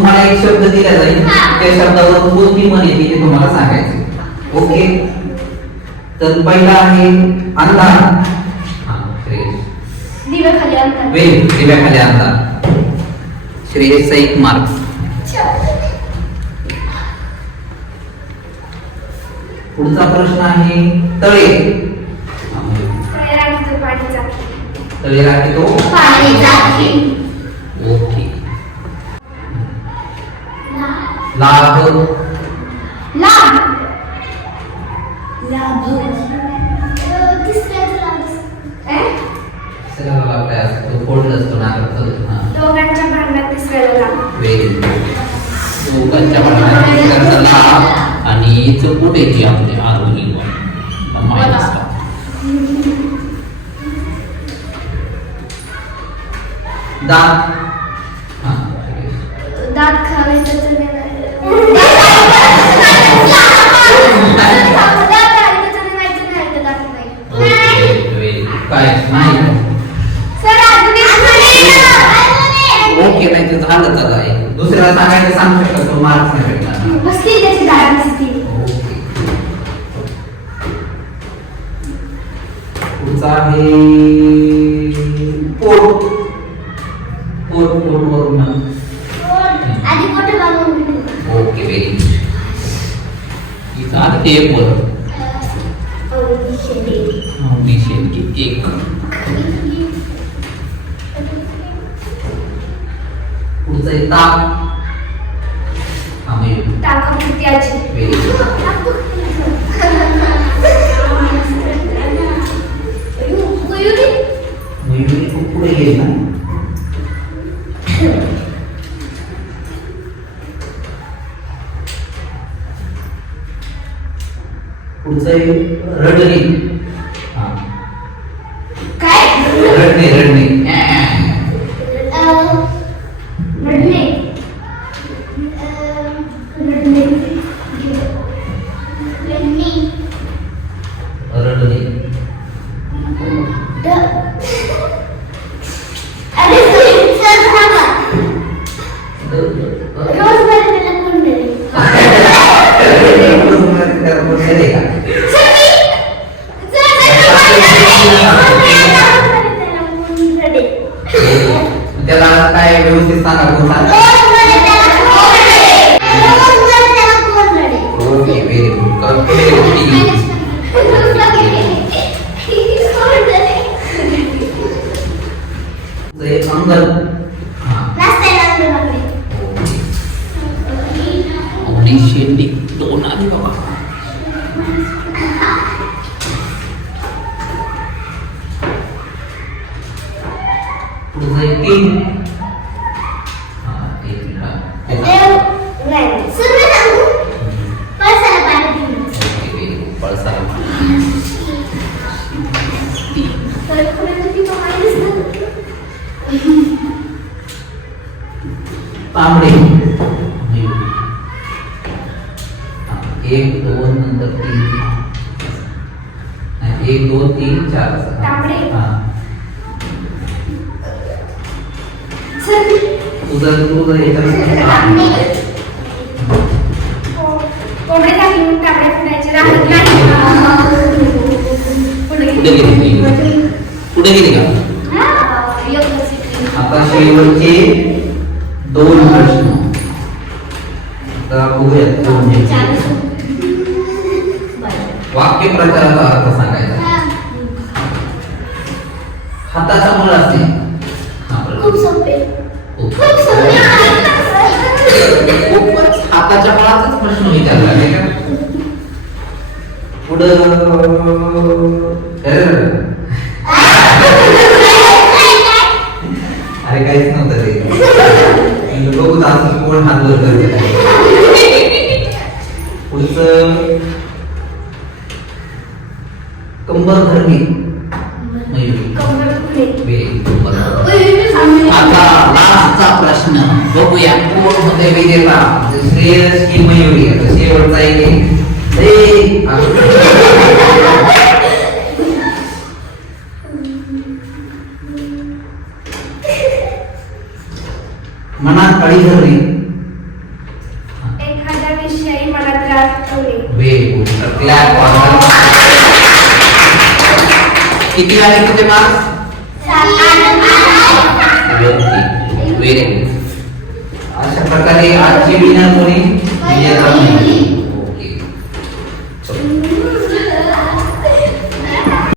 तुम्हाला एक शब्द दिला जाईल, त्या शब्दावर कोणती म्हण येते ते तुम्हाला सांगायचे. ओके, तर पहिला आहे अंधार. दिव्याखाली अंधार. वेल, दिव्याखाली अंधार. श्रेयसचा 1 मार्क्स. पुढचा प्रश्न आहे तळे. तळे राखी तो पाणी जाते. ओके. लाभ. लाभ. सगळ्याला लाभ काय असतो? फोल्ड असतो ना, दोघांच्या भांडणात तिसऱ्याला लाभ. Very good. दोघांच्या भांडणात तिसऱ्याला लाभ आणि चौकट येते आपल्या आरोग्य मायनस. दात. दात खावे काय नाही. ओके, नाही ते झालं तर आहे. दुसऱ्याला सांगायचं सांगू शकता, तो मार्क्स नाही भेटणार. बसली त्याची दाढ दिसते. पुढचा आहे पोट. पोट वरून. आधी पोट बांधून. Okay, very good. इथं टेबल. एक. पुढचा आहे ताक. मयुरी खूप पुढे गेली ना. पुढचं आहे रडणी. रडणे. त्याला काय व्यवस्थित सांगा. Okay, very good. अंगण. शेंडी 2 आली बाबा. पुढचं आहे 3. तांबडे. 1 2 नंतर 3. 1 2 3 4. तुझं पुढे गेली का? आता शेवटचे 2 प्रश्न. आता बघूयात. वाक्य प्रचाराचा अर्थ सांगायचा. हाताचा मूळ असते. हाताच्या मुळाचाच प्रश्न विचारला नाही का? पुढं अरे काहीच नव्हतं ते. बघू असं कोण हात वर करते. पुढचं कंबर धरणी. आता लास्टचा प्रश्न बघूया. कोणमध्ये विजेता श्रेयस की मयुरी? आता शेवटचा आहे. मनात काळी धरली गाठवले. Very good. क्लॅप फॉर किती आले तुझे मार्क्स? Very good. अशा प्रकारे आजची विनर कोणी? विजय